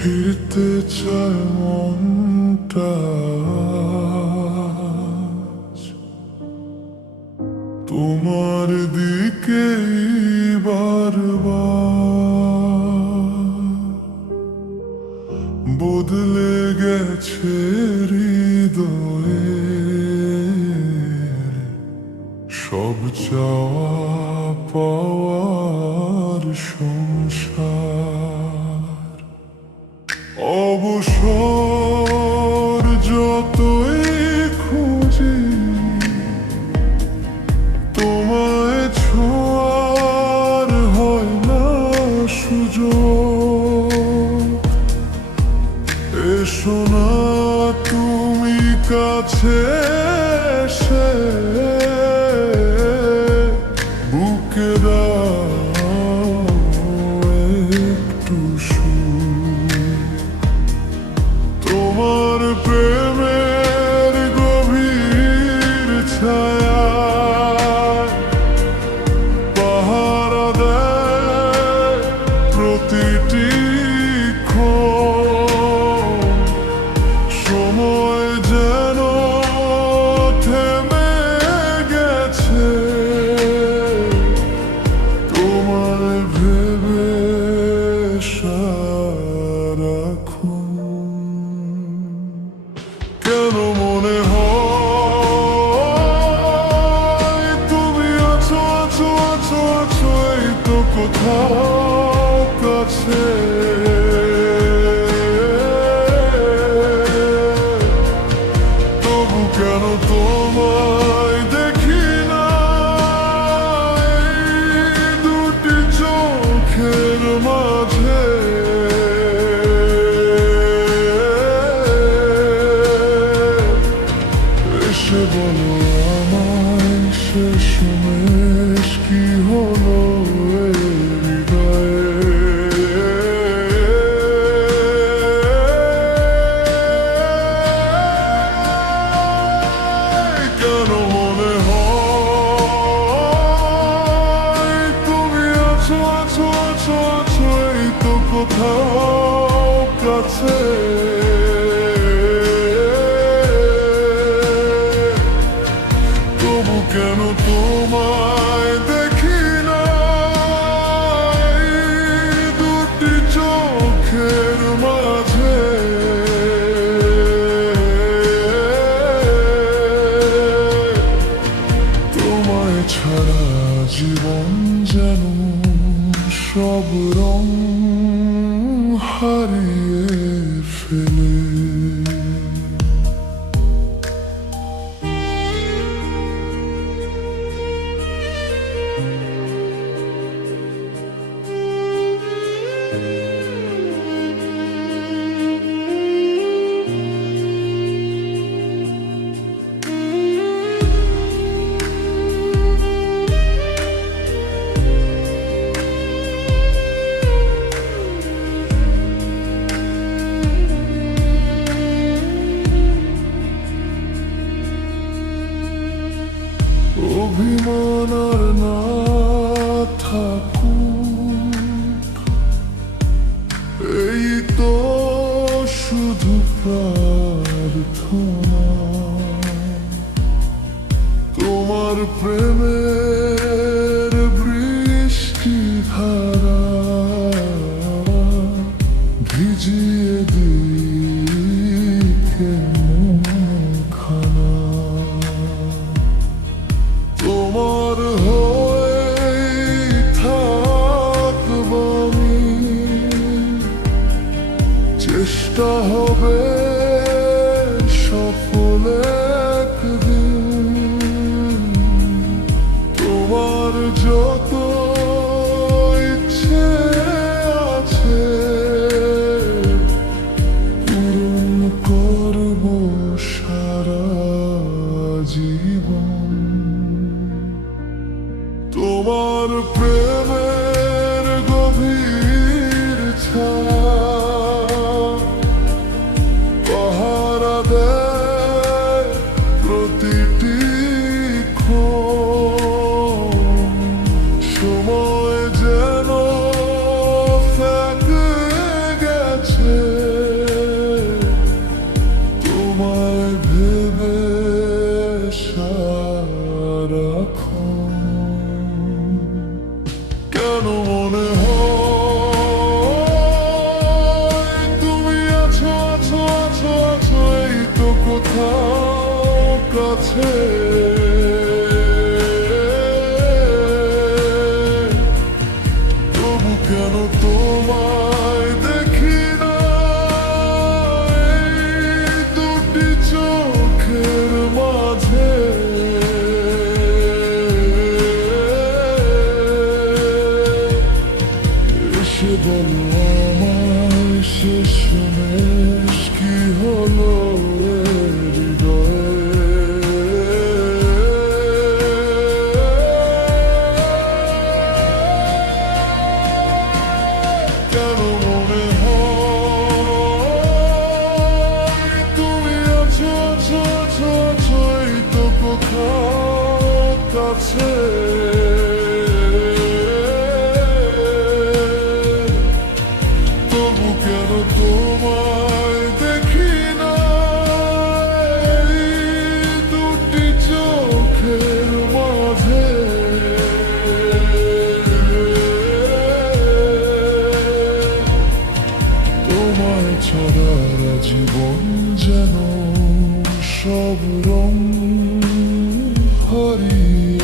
ফিরতে চায় মনটা তোমার দিকেই বারবার। বদলে গেছে হৃদয়ের সব চাওয়া পাওয়ার সংসার। অবসর যতই খুঁজি তোমায় ছোঁয়ার হয় না সুযোগ। এসো না তুমি কাছে এসে বুকে দাও একটু সুখ। তোমার প্রেমের গভীর ছায়া পাহারা দেয় প্রতিটি ক্ষণ। সময় যেন থেমে গেছে তোমার ভেবে সারাক্ষণ। কেন মনে হয় তুমি আছো আছো আছো আছো এই তো কোথাও কাছে। তবু কেন তোমায় দেখি না এই দুটি চোখের মাঝে। এসে বলো আমায় শেষমেশ কি হলো এই হৃদয়ে। কেন মনে হয় তুমি আছো আছো আছো আছো এই তো কোথাও কাছে। তবু কেন তোমায় দেখি না এই দুটি চোখের মাঝে। তোমায় ছাড়া জীবন যেন সব রং হারিয়ে ফেলে। অভিমান আর না থাকুক এই তো শুধু প্রার্থনা। তোমার প্রেমের বৃষ্টি ধারা ভিজিয়ে দিকে মনখানা। তোমার হয়ে থাকব আমি, চেষ্টা হবে সফল একদিন। তোমার যত ইচ্ছে আছে পূরণ করব সারা জীবন। তোমার প্রেমের গভীর ছায়া পাহারা দেয় প্রতিটি ক্ষণ। সময় যেন ফেঁকে গেছে কেন মনে হয় তুমি আছো আছো আছো আছো এই তো কোথাও কাছে, তবু কেন তোমায় দেখি না এই দুটি চোখের মাঝে। এসে বলো আমায় শেষ উমেশ কি হলো এ হৃদয়ে। কেন মনে হয় তুমি আছো আছো আছো আছো এই তো কোথাও কাছে, তবু কেন তোমায় দেখি না এই দুটি চোখের মাঝে। তোমায় ছাড়া জীবন যেন সব রং হারিয়ে